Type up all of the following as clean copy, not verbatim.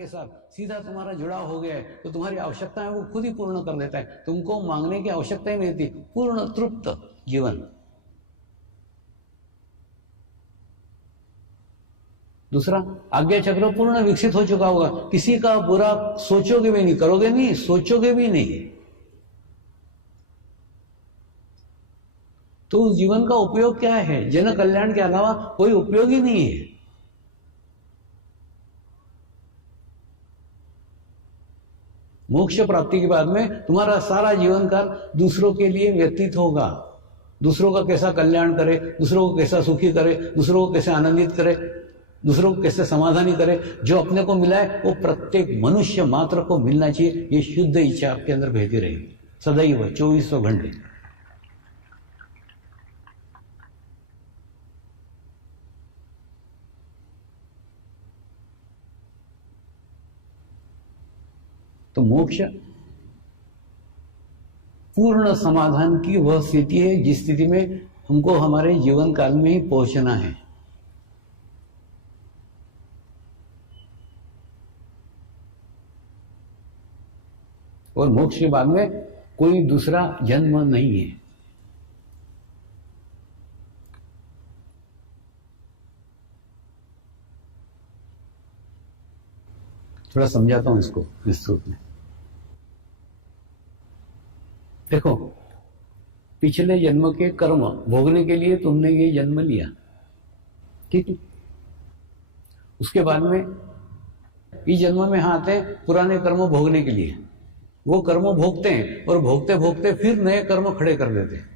के साथ सीधा तुम्हारा जुड़ाव हो गया है, तो तुम्हारी आवश्यकताएं वो खुद ही पूर्ण कर देता है, तुमको मांगने की आवश्यकता ही नहीं थी। पूर्ण तृप्त जीवन। दूसरा, आज्ञा चक्र पूर्ण विकसित हो चुका होगा, किसी का बुरा सोचोगे भी नहीं, करोगे नहीं, सोचोगे भी नहीं। तो उस जीवन का उपयोग क्या है? जन कल्याण के अलावा कोई उपयोग ही नहीं है। मोक्ष प्राप्ति के बाद में तुम्हारा सारा जीवन काल दूसरों के लिए व्यतीत होगा। दूसरों का कैसा कल्याण करे, दूसरों को कैसा सुखी करे, दूसरों को कैसे आनंदित करे, दूसरों को कैसे समाधानी करे। जो अपने को मिला है वो प्रत्येक मनुष्य मात्र को मिलना चाहिए। ये शुद्ध इच्छा आपके अंदर बहती रहेगी सदैव 2400 घंटे। तो मोक्ष पूर्ण समाधान की वह स्थिति है जिस स्थिति में हमको हमारे जीवन काल में ही पहुंचना है। और मोक्ष के बाद में कोई दूसरा जन्म नहीं है। थोड़ा समझाता हूं इसको विस्तृत में। देखो, पिछले जन्म के कर्म भोगने के लिए तुमने ये जन्म लिया, ठीक है। उसके बाद में इस जन्म में हम आते हैं पुराने कर्म भोगने के लिए। वो कर्म भोगते हैं और भोगते भोगते फिर नए कर्म खड़े कर देते हैं,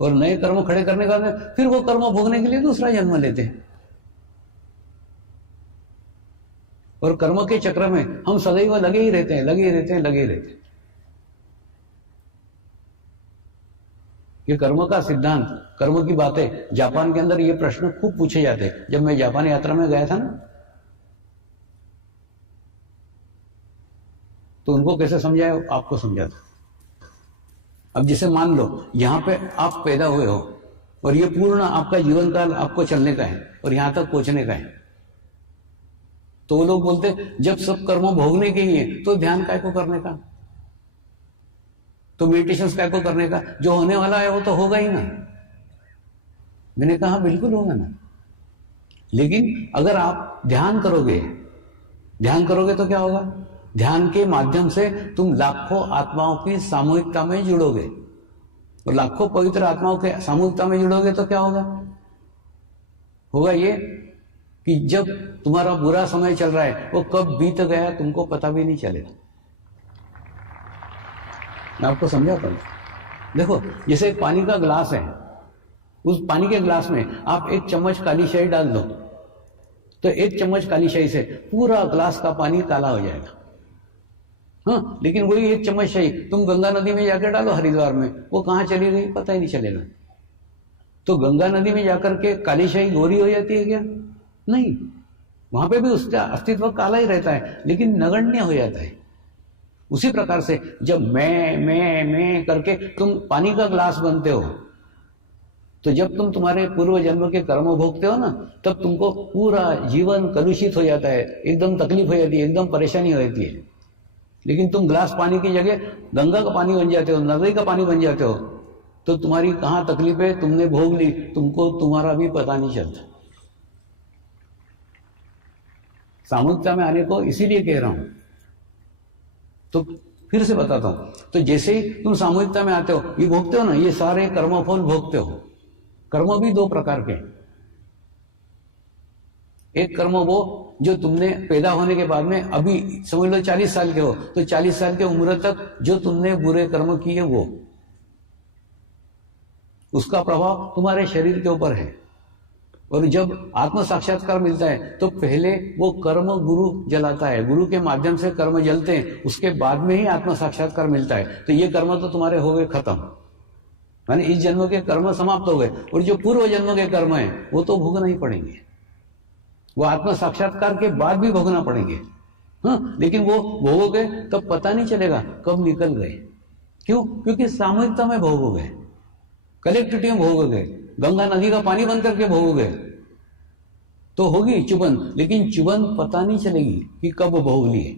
और नए कर्म खड़े करने के बाद फिर वो कर्म भोगने के लिए दूसरा जन्म लेते हैं। और कर्म के चक्र में हम सदैव लगे ही रहते हैं, लगे ही रहते हैं, लगे ही रहते हैं। ये कर्म का सिद्धांत, कर्म की बातें जापान के अंदर ये प्रश्न खूब पूछे जाते हैं। जब मैं जापान यात्रा में गया था ना, तो उनको कैसे समझाया, आपको समझाता। अब जैसे मान लो यहां पे आप पैदा हुए हो और ये पूर्ण आपका जीवन काल आपको चलने का है और यहां तक पहुंचने का है, तो वो लोग बोलते जब सब कर्म भोगने के ही है तो ध्यान काय को करने का, तो मेडिटेशन काय को करने का, जो होने वाला है वो तो होगा ही ना। मैंने कहा बिल्कुल होगा ना, लेकिन अगर आप ध्यान करोगे तो क्या होगा? ध्यान के माध्यम से तुम लाखों आत्माओं की सामूहिकता में जुड़ोगे, और लाखों पवित्र आत्माओं के सामूहिकता में जुड़ोगे तो क्या होगा? होगा ये कि जब तुम्हारा बुरा समय चल रहा है वो कब बीत गया तुमको पता भी नहीं चलेगा। मैं आपको समझाता हूं। देखो, जैसे एक पानी का ग्लास है, उस पानी के ग्लास में आप एक चम्मच काली शाही डाल दो तो एक चम्मच काली शाही से पूरा ग्लास का पानी काला हो जाएगा। हाँ, लेकिन वही एक चम्मच शाही तुम गंगा नदी में जाकर डालो हरिद्वार में, वो कहां चली गई पता ही नहीं चलेगा। तो गंगा नदी में जाकर के काली शाही गोरी हो जाती है क्या? नहीं, वहां पे भी उसका अस्तित्व काला ही रहता है, लेकिन नगण्य हो जाता है। उसी प्रकार से जब मैं करके तुम पानी का ग्लास बनते हो, तो जब तुम तुम्हारे पूर्व जन्म के कर्म भोगते हो ना, तब तुमको पूरा जीवन कलुषित हो जाता है, एकदम तकलीफ हो जाती है, एकदम परेशानी हो जाती है। लेकिन तुम ग्लास पानी की जगह गंगा का पानी बन जाते हो, नदी का पानी बन जाते हो, तो तुम्हारी कहां तकलीफ है तुमने भोग ली, तुमको तुम्हारा भी पता नहीं चलता। सामूहिकता में आने को इसीलिए कह रहा हूं। तो फिर से बताता हूं, तो जैसे ही तुम सामूहिकता में आते हो, ये भोगते हो ना, ये सारे कर्मफल भोगते हो। कर्म भी दो प्रकार के, एक कर्म वो जो तुमने पैदा होने के बाद में, अभी समझ लो 40 साल के हो, तो 40 साल के उम्र तक जो तुमने बुरे कर्म किए वो, उसका प्रभाव तुम्हारे शरीर के ऊपर है। और जब आत्म साक्षात्कार मिलता है तो पहले वो कर्म गुरु जलाता है, गुरु के माध्यम से कर्म जलते हैं, उसके बाद में ही आत्म साक्षात्कार मिलता है। तो ये कर्म तो तुम्हारे हो गए खत्म, माने इस जन्म के कर्म समाप्त हो गए, और जो पूर्व जन्म के कर्म है वो तो भोगना ही पड़ेंगे, वो आत्म साक्षात्कार के बाद भी भोगना पड़ेंगे। हाँ, लेकिन वो भोगोगे तब पता नहीं चलेगा कब निकल गए। क्यों? क्योंकि सामूहिकता में भोगोगे, कलेक्टिविटी में भोगोगे, गंगा नदी का पानी बन करके भोगोगे, तो होगी चुभन, लेकिन चुभन पता नहीं चलेगी कि कब भोग लिए।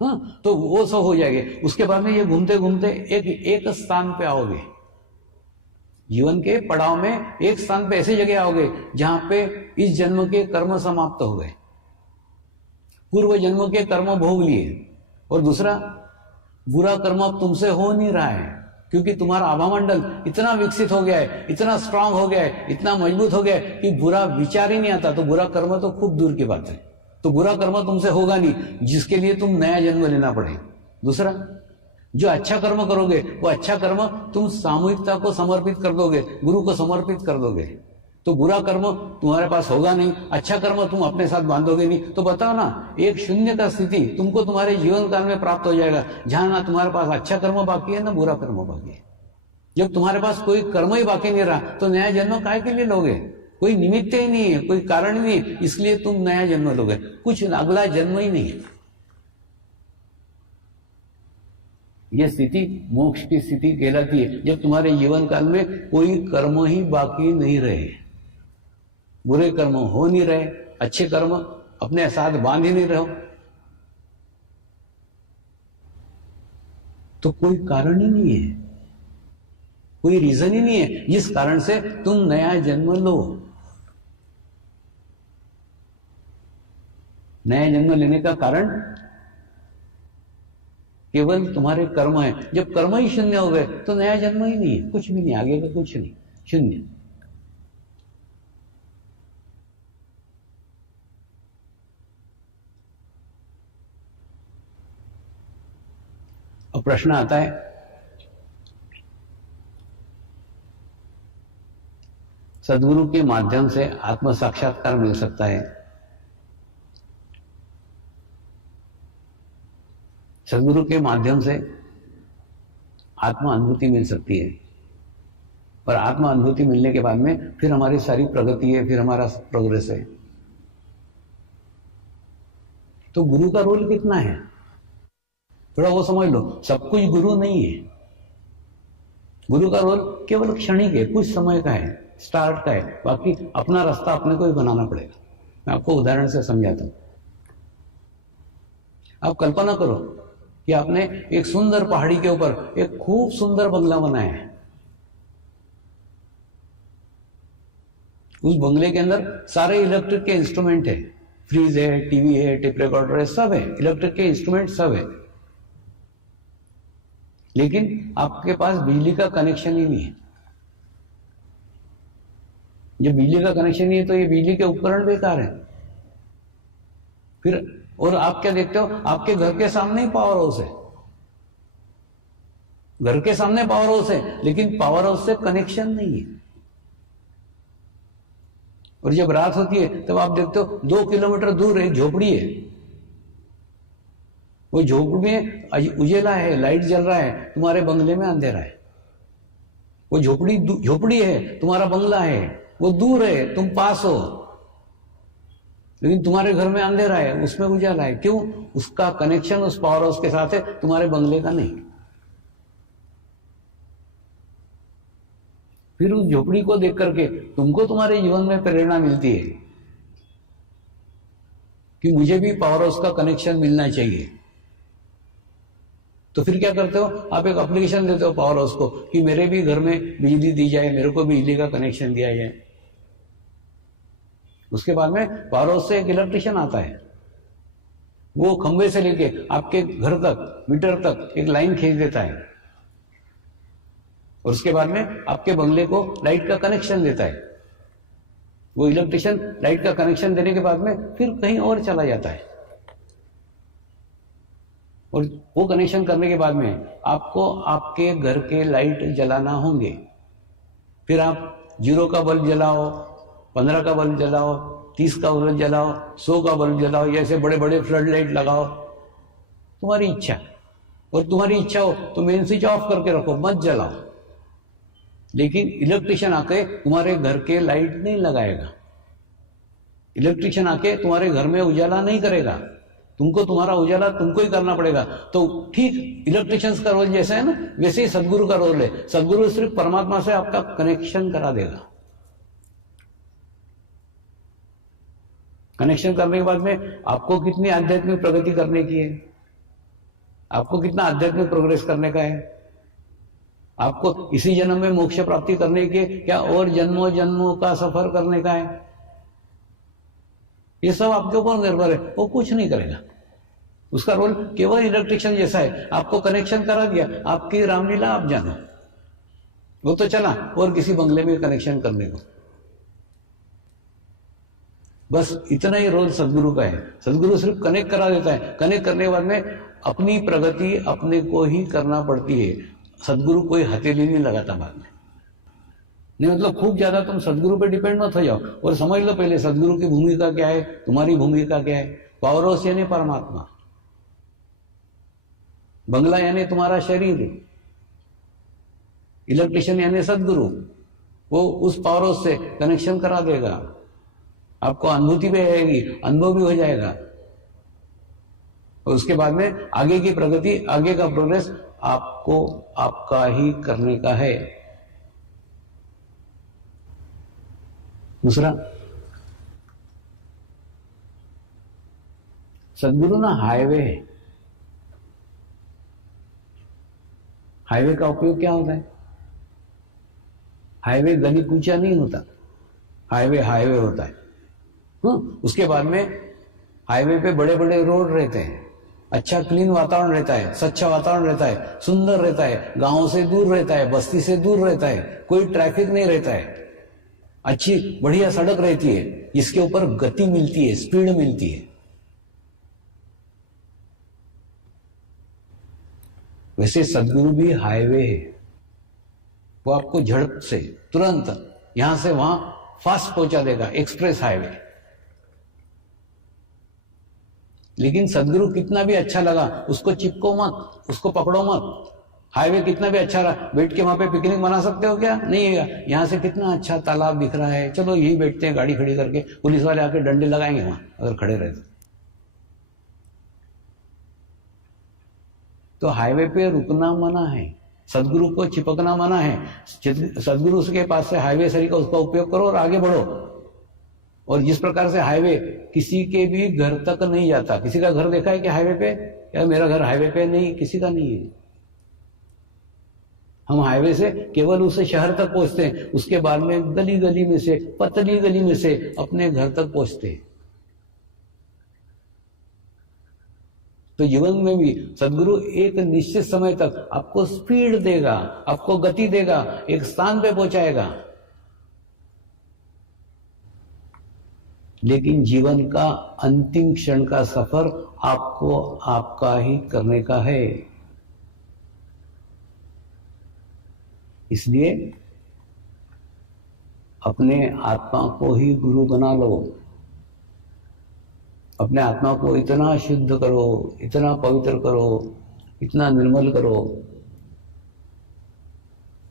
हाँ, तो वो सब हो जाएगा। उसके बाद में ये घूमते घूमते एक स्थान पे आओगे, जीवन के पड़ाव में एक स्थान पे ऐसे जगह आओगे जहां पे इस जन्म के कर्म समाप्त हो गए, पूर्व जन्म के कर्म भोग लिए, और दूसरा बुरा कर्म अब तुमसे हो नहीं रहा है, क्योंकि तुम्हारा आभा मंडल इतना विकसित हो गया है, इतना स्ट्रांग हो गया है, इतना मजबूत हो गया है कि बुरा विचार ही नहीं आता। तो बुरा कर्म तो खूब दूर की बात है। तो बुरा कर्म तुमसे होगा नहीं, जिसके लिए तुम नया जन्म लेना पड़े। दूसरा, जो अच्छा कर्म करोगे वो अच्छा कर्म तुम सामूहिकता को समर्पित कर दोगे, गुरु को समर्पित कर दोगे, तो बुरा कर्म तुम्हारे पास होगा नहीं, अच्छा कर्म तुम अपने साथ बांधोगे नहीं। तो बताओ ना, एक शून्य का स्थिति तुमको तुम्हारे जीवन काल में प्राप्त हो जाएगा, जहां ना तुम्हारे पास अच्छा कर्म बाकी है ना बुरा कर्म बाकी है। जब तुम्हारे पास कोई कर्म ही बाकी नहीं रहा तो नया जन्म काहे के लिए लोगे? कोई निमित्त ही नहीं है, कोई कारण ही नहीं है, इसलिए तुम नया जन्म लोगे। कुछ अगला जन्म ही नहीं है। यह स्थिति मोक्ष की स्थिति कहलाती है, जब तुम्हारे जीवन काल में कोई कर्म ही बाकी नहीं रहे, बुरे कर्म हो नहीं रहे, अच्छे कर्म अपने साथ बांध ही नहीं रहो, तो कोई कारण ही नहीं है, कोई रीजन ही नहीं है जिस कारण से तुम नया जन्म लो। नया जन्म लेने का कारण केवल तुम्हारे कर्म है। जब कर्म ही शून्य हो गए तो नया जन्म ही नहीं है, कुछ भी नहीं, आगे का कुछ नहीं, शून्य। अब प्रश्न आता है, सद्गुरु के माध्यम से आत्म साक्षात्कार मिल सकता है। सद्गुरु के माध्यम से आत्मा अनुभूति मिल सकती है, पर आत्मा अनुभूति मिलने के बाद में फिर हमारी सारी प्रगति है, फिर हमारा प्रोग्रेस है। तो गुरु का रोल कितना है, थोड़ा वो समझ लो। सब कुछ गुरु नहीं है। गुरु का रोल केवल क्षणिक है, कुछ समय का है, स्टार्ट का है, बाकी अपना रास्ता अपने को ही बनाना पड़ेगा। मैं आपको उदाहरण से समझाता हूं। आप कल्पना करो कि आपने एक सुंदर पहाड़ी के ऊपर एक खूब सुंदर बंगला बनाया है। उस बंगले के अंदर सारे इलेक्ट्रिक के इंस्ट्रूमेंट है, फ्रीज है, टीवी है, टेप रिकॉर्डर है, सब है, इलेक्ट्रिक के इंस्ट्रूमेंट सब है, लेकिन आपके पास बिजली का कनेक्शन ही नहीं है। जब बिजली का कनेक्शन नहीं है तो ये बिजली के उपकरण बेकार है। फिर और आप क्या देखते हो, आपके घर के सामने ही पावर हाउस है, घर के सामने पावर हाउस है, लेकिन पावर हाउस से कनेक्शन नहीं है। और जब रात होती है तब आप देखते हो 2 किलोमीटर दूर एक झोपड़ी है, वो झोपड़ी में उजेला है, लाइट जल रहा है, तुम्हारे बंगले में अंधेरा है। वो झोपड़ी है, तुम्हारा बंगला है, वो दूर है, तुम पास हो, लेकिन तुम्हारे घर में अंधेरा है, उसमें उजाला है। क्यों? उसका कनेक्शन उस पावर हाउस के साथ है, तुम्हारे बंगले का नहीं। फिर उस झोपड़ी को देख करके तुमको तुम्हारे जीवन में प्रेरणा मिलती है कि मुझे भी पावर हाउस का कनेक्शन मिलना चाहिए। तो फिर क्या करते हो, आप एक एप्लीकेशन देते हो पावर हाउस को कि मेरे भी घर में बिजली दी जाए, मेरे को बिजली का कनेक्शन दिया जाए। उसके बाद में पावर हाउस से एक इलेक्ट्रिशियन आता है, वो खंबे से लेके आपके घर तक, मीटर तक एक लाइन खींच देता है, और उसके बाद में आपके बंगले को लाइट का कनेक्शन देता है। वो इलेक्ट्रिशियन लाइट का कनेक्शन देने के बाद में फिर कहीं और चला जाता है, और वो कनेक्शन करने के बाद में आपको आपके घर के लाइट जलाना होंगे। फिर आप 0 का बल्ब जलाओ, 15 का बल्ब जलाओ, 30 का बल्ब जलाओ, 100 का बल्ब जलाओ, ऐसे बड़े बड़े फ्लड लाइट लगाओ, तुम्हारी इच्छा। और तुम्हारी इच्छा हो तो मेन स्विच ऑफ करके रखो, मत जलाओ, लेकिन इलेक्ट्रिशियन आके तुम्हारे घर के लाइट नहीं लगाएगा, इलेक्ट्रिशियन आके तुम्हारे घर में उजाला नहीं करेगा, तुमको तुम्हारा उजाला तुमको ही करना पड़ेगा। तो ठीक इलेक्ट्रिशियंस का रोल जैसा है ना, वैसे ही सदगुरु का रोल है। सदगुरु सिर्फ परमात्मा से आपका कनेक्शन करा देगा। कनेक्शन करने के बाद में आपको कितनी आध्यात्मिक प्रगति करने की है, आपको कितना आध्यात्मिक प्रोग्रेस करने का है, आपको इसी जन्म में मोक्ष प्राप्ति करने के क्या और जन्मों जन्मों का सफर करने का है, ये सब आपके ऊपर निर्भर है। वो कुछ नहीं करेगा, उसका रोल केवल इलेक्ट्रिशियन जैसा है। आपको कनेक्शन करा दिया, आपकी रामलीला आप जानो, वो तो चला और किसी बंगले में कनेक्शन करने को। बस इतना ही रोल सदगुरु का है। सदगुरु सिर्फ कनेक्ट करा देता है, कनेक्ट करने के बाद में अपनी प्रगति अपने को ही करना पड़ती है। सदगुरु कोई हथेली नहीं लगाता बाद में। नहीं मतलब खूब ज्यादा तुम सदगुरु पे डिपेंड मत हो जाओ और समझ लो पहले सदगुरु की भूमिका क्या है, तुम्हारी भूमिका क्या है। पावरोस यानी परमात्मा, बंगला यानी तुम्हारा शरीर, इलेक्ट्रिशियन यानी सदगुरु, वो उस पावरोस से कनेक्शन करा देगा, आपको अनुभूति भी आएगी, अनुभव भी हो जाएगा। और उसके बाद में आगे की प्रगति, आगे का प्रोग्रेस आपको आपका ही करने का है। दूसरा, सदगुरु ना हाईवे है। हाईवे का उपयोग क्या होता है? हाईवे गली कूचा नहीं होता, हाईवे हाईवे होता है। उसके बाद में हाईवे पे बड़े बड़े रोड रहते हैं, अच्छा क्लीन वातावरण रहता है, सच्चा वातावरण रहता है, सुंदर रहता है, गांव से दूर रहता है, बस्ती से दूर रहता है, कोई ट्रैफिक नहीं रहता है, अच्छी बढ़िया सड़क रहती है, इसके ऊपर गति मिलती है, स्पीड मिलती है। वैसे सदगुरु भी हाईवे है, वो आपको झड़प से तुरंत यहां से वहां फास्ट पहुंचा देगा, एक्सप्रेस हाईवे। लेकिन सदगुरु कितना भी अच्छा लगा उसको चिपको मत, उसको पकड़ो मत। हाईवे कितना भी अच्छा रहा, बैठ के वहां पे पिकनिक मना सकते हो क्या? नहीं है। यहां से कितना अच्छा तालाब दिख रहा है, चलो यही बैठते हैं गाड़ी खड़ी करके, पुलिस वाले आके डंडे लगाएंगे वहां अगर खड़े रहे तो। हाईवे पे रुकना मना है, सदगुरु को चिपकना मना है। सदगुरु के पास से हाईवे सरी का उसका उपयोग करो और आगे बढ़ो। और जिस प्रकार से हाईवे किसी के भी घर तक नहीं जाता, किसी का घर देखा है कि हाईवे पे, या मेरा घर हाईवे पे नहीं, किसी का नहीं है। हम हाईवे से केवल उसे शहर तक पहुंचते हैं, उसके बाद में गली गली में से, पतली गली में से अपने घर तक पहुंचते हैं। तो जीवन में भी सदगुरु एक निश्चित समय तक आपको स्पीड देगा, आपको गति देगा, एक स्थान पे पहुंचाएगा। लेकिन जीवन का अंतिम क्षण का सफर आपको आपका ही करने का है। इसलिए अपने आत्मा को ही गुरु बना लो। अपने आत्मा को इतना शुद्ध करो, इतना पवित्र करो, इतना निर्मल करो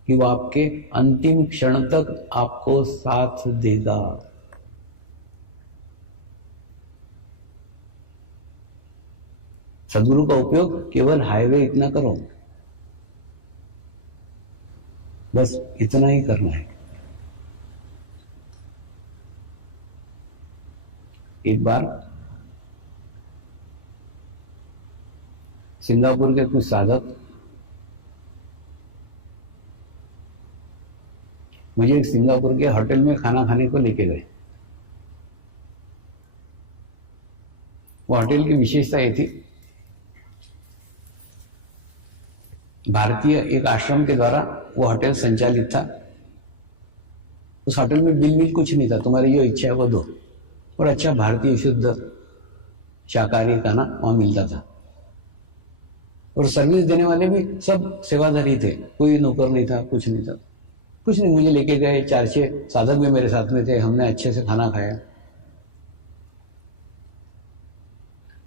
कि वो आपके अंतिम क्षण तक आपको साथ देगा। सदगुरु का उपयोग केवल हाईवे इतना करो, बस इतना ही करना है। एक बार सिंगापुर के कुछ साधक मुझे एक सिंगापुर के होटल में खाना खाने को लेके गए। वो होटल की विशेषता ये थी, भारतीय एक आश्रम के द्वारा वो होटल संचालित था। उस होटल में बिल मिल कुछ नहीं था, तुम्हारी जो इच्छा है वो दो, और अच्छा भारतीय शुद्ध शाकाहारी खाना वहां मिलता था। और सर्विस देने वाले भी सब सेवाधारी थे, कोई नौकर नहीं था, कुछ नहीं था, कुछ नहीं। मुझे लेके गए, 4-6 साधक भी मेरे साथ में थे, हमने अच्छे से खाना खाया।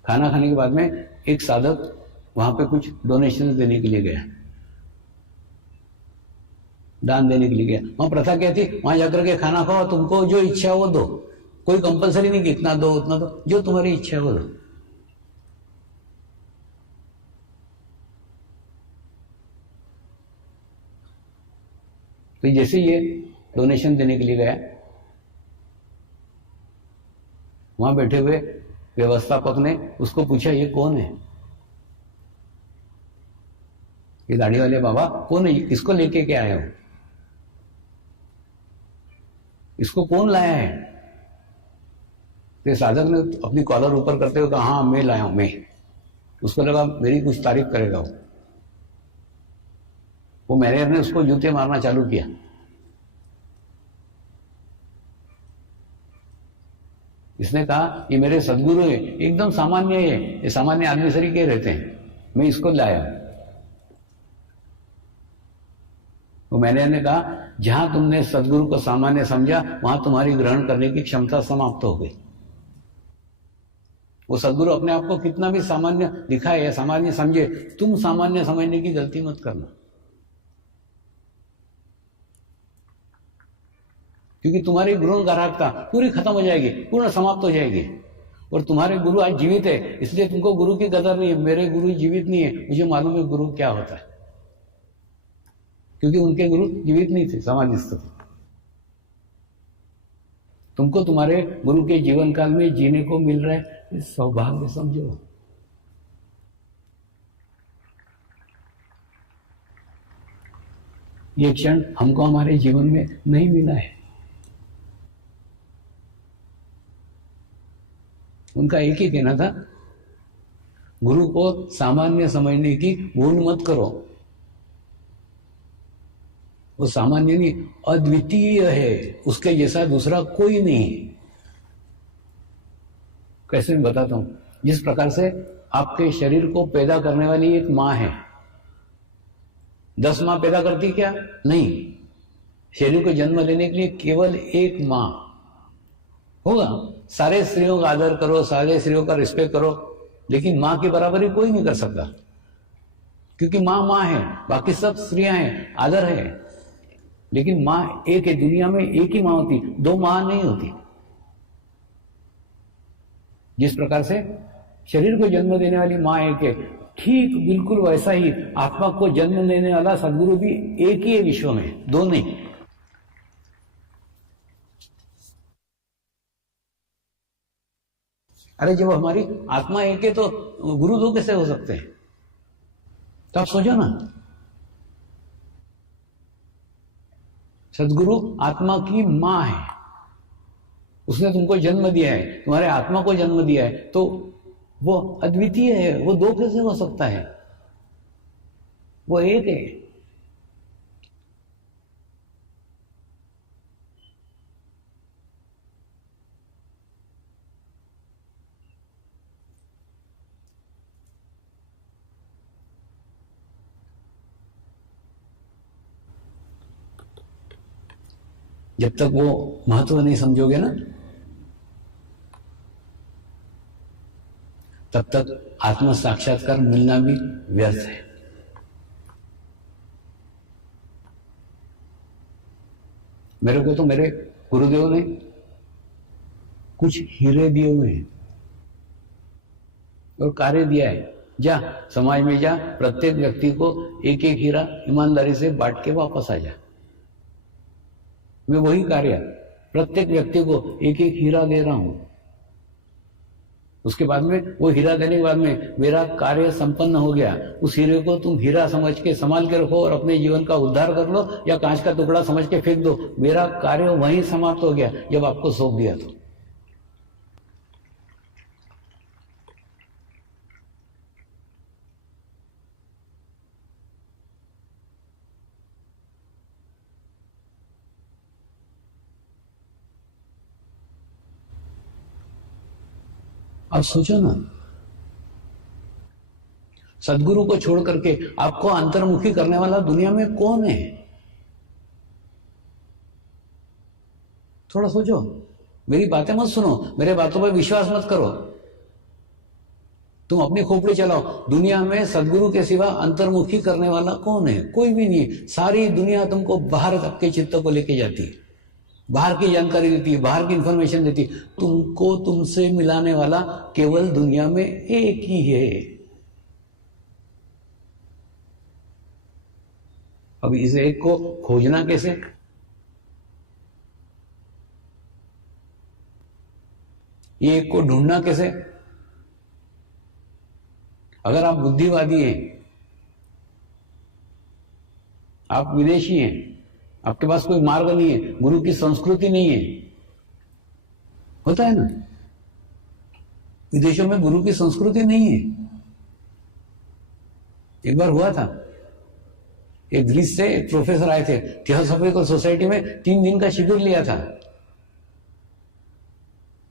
खाना खाने के बाद में एक साधक वहां पे कुछ डोनेशन देने के लिए गया, दान देने के लिए गया। वहां प्रथा क्या थी, वहां जाकर के खाना खाओ, तुमको जो इच्छा वो दो, कोई कंपलसरी नहीं कि इतना दो उतना दो, जो तुम्हारी इच्छा है वो दो। तो जैसे ये डोनेशन देने के लिए गया, वहां बैठे हुए व्यवस्थापक ने उसको पूछा, ये कौन है? ये दाढ़ी वाले बाबा कौन है? किसको लेके के आए हो? इसको कौन लाया है? तो साधक ने अपनी कॉलर ऊपर करते हुए कहा, हाँ मैं लाया हूं, मैं। उसको लगा मेरी कुछ तारीफ करेगा वो मैनेजर ने उसको जूते मारना चालू किया। इसने कहा ये मेरे सदगुरु है, एकदम सामान्य है, ये सामान्य आदमी सरी के रहते हैं, मैं इसको लाया। वो मैनेजर ने कहा, जहां तुमने सदगुरु को सामान्य समझा वहां तुम्हारी ग्रहण करने की क्षमता समाप्त हो गई। वो सदगुरु अपने आप को कितना भी सामान्य दिखाए या सामान्य समझे, तुम सामान्य समझने की गलती मत करना, क्योंकि तुम्हारी गुरु ग्राहकता पूरी खत्म हो जाएगी, पूर्ण समाप्त हो जाएगी। और तुम्हारे गुरु आज जीवित है, इसलिए तुमको गुरु की कदर नहीं है। मेरे गुरु जीवित नहीं है, मुझे मालूम है गुरु क्या होता है, क्योंकि उनके गुरु जीवित नहीं थे, समाधिस्थ थे। तुमको तुम्हारे गुरु के जीवन काल में जीने को मिल रहा है, इस सौभाग्य समझो। ये क्षण हमको हमारे जीवन में नहीं मिला है। उनका एक ही कहना था, गुरु को सामान्य समझने की भूल मत करो। वो सामान्य नहीं, अद्वितीय है, उसके जैसा दूसरा कोई नहीं। कैसे मैं बताता हूं। जिस प्रकार से आपके शरीर को पैदा करने वाली एक मां है, 10 मां पैदा करती क्या? नहीं, शरीर को जन्म लेने के लिए केवल एक मां होगा। सारे स्त्रियों का आदर करो, सारे स्त्रियों का रिस्पेक्ट करो, लेकिन मां की बराबरी कोई नहीं कर सकता, क्योंकि मां मां है, बाकी सब स्त्रियां हैं, आदर है। लेकिन मां एक है, दुनिया में एक ही मां होती, 2 मां नहीं होती। जिस प्रकार से शरीर को जन्म देने वाली मां एक है, ठीक बिल्कुल वैसा ही आत्मा को जन्म देने वाला सदगुरु भी एक ही है विश्व में, 2 नहीं। अरे जब हमारी आत्मा एक है तो गुरु 2 कैसे हो सकते हैं? तो आप सोचो ना, सदगुरु आत्मा की मां है, उसने तुमको जन्म दिया है, तुम्हारे आत्मा को जन्म दिया है, तो वो अद्वितीय है, वो 2 कैसे हो सकता है? वो एक है। जब तक वो महत्व नहीं समझोगे ना, तब तक आत्म साक्षात्कार मिलना भी व्यर्थ है। मेरे को तो मेरे गुरुदेव ने कुछ हीरे दिए हुए हैं और कार्य दिया है, जा समाज में जा, प्रत्येक व्यक्ति को एक एक हीरा ईमानदारी से बांट के वापस आ जा। मैं वही कार्य प्रत्येक व्यक्ति को एक एक हीरा दे रहा हूं। उसके बाद में वो हीरा देने के बाद में मेरा कार्य संपन्न हो गया। उस हीरे को तुम हीरा समझ के संभाल के रखो और अपने जीवन का उद्धार कर लो, या कांच का टुकड़ा समझ के फेंक दो। मेरा कार्य वहीं समाप्त हो गया जब आपको सौंप दिया तो। अब सोचो ना, सदगुरु को छोड़ करके आपको अंतर्मुखी करने वाला दुनिया में कौन है? थोड़ा सोचो, मेरी बातें मत सुनो, मेरे बातों पर विश्वास मत करो, तुम अपनी खोपड़ी चलाओ। दुनिया में सदगुरु के सिवा अंतर्मुखी करने वाला कौन है? कोई भी नहीं। सारी दुनिया तुमको बाहर तक के चित्त को लेके जाती है, बाहर की जानकारी देती है, बाहर की इंफॉर्मेशन देती है। तुमको तुमसे मिलाने वाला केवल दुनिया में एक ही है। अब इस एक को खोजना कैसे? ये एक को ढूंढना कैसे? अगर आप बुद्धिवादी हैं, आप विदेशी हैं, आपके पास कोई मार्ग नहीं है, गुरु की संस्कृति नहीं है, होता है ना, विदेशों में गुरु की संस्कृति नहीं है। एक बार हुआ था, एक ग्रीस से एक प्रोफेसर आए थे, थियोसॉफिकल सोसाइटी में 3 दिन का शिविर लिया था।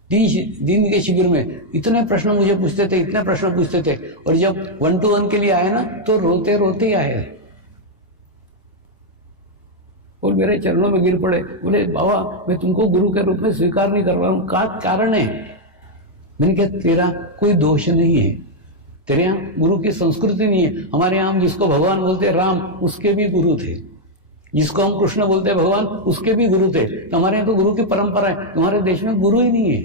3 दिन के शिविर में इतने प्रश्न मुझे पूछते थे, इतने प्रश्न पूछते थे, और जब 1 to 1 के लिए आए ना तो रोते रोते ही आए और मेरे चरणों में गिर पड़े। बोले बाबा मैं तुमको गुरु के रूप में स्वीकार नहीं कर रहा हूं, क्या कारण है? मैंने कहा तेरा कोई दोष नहीं है, तेरे यहाँ गुरु की संस्कृति नहीं है। हमारे यहाँ हम जिसको भगवान बोलते राम, उसके भी गुरु थे, जिसको हम कृष्ण बोलते भगवान, उसके भी गुरु थे। तो हमारे यहाँ तो गुरु की परंपरा है, तुम्हारे देश में गुरु ही नहीं है,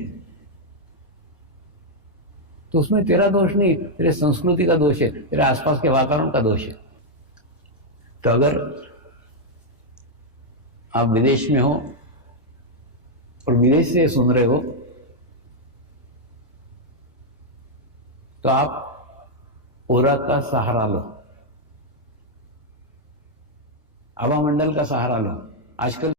तो उसमें तेरा दोष नहीं, तेरे संस्कृति का दोष है, तेरे आसपास के वातावरण का दोष है। तो अगर आप विदेश में हो और विदेश से सुन रहे हो तो आप ओरा का सहारा लो, आभा मंडल का सहारा लो। आजकल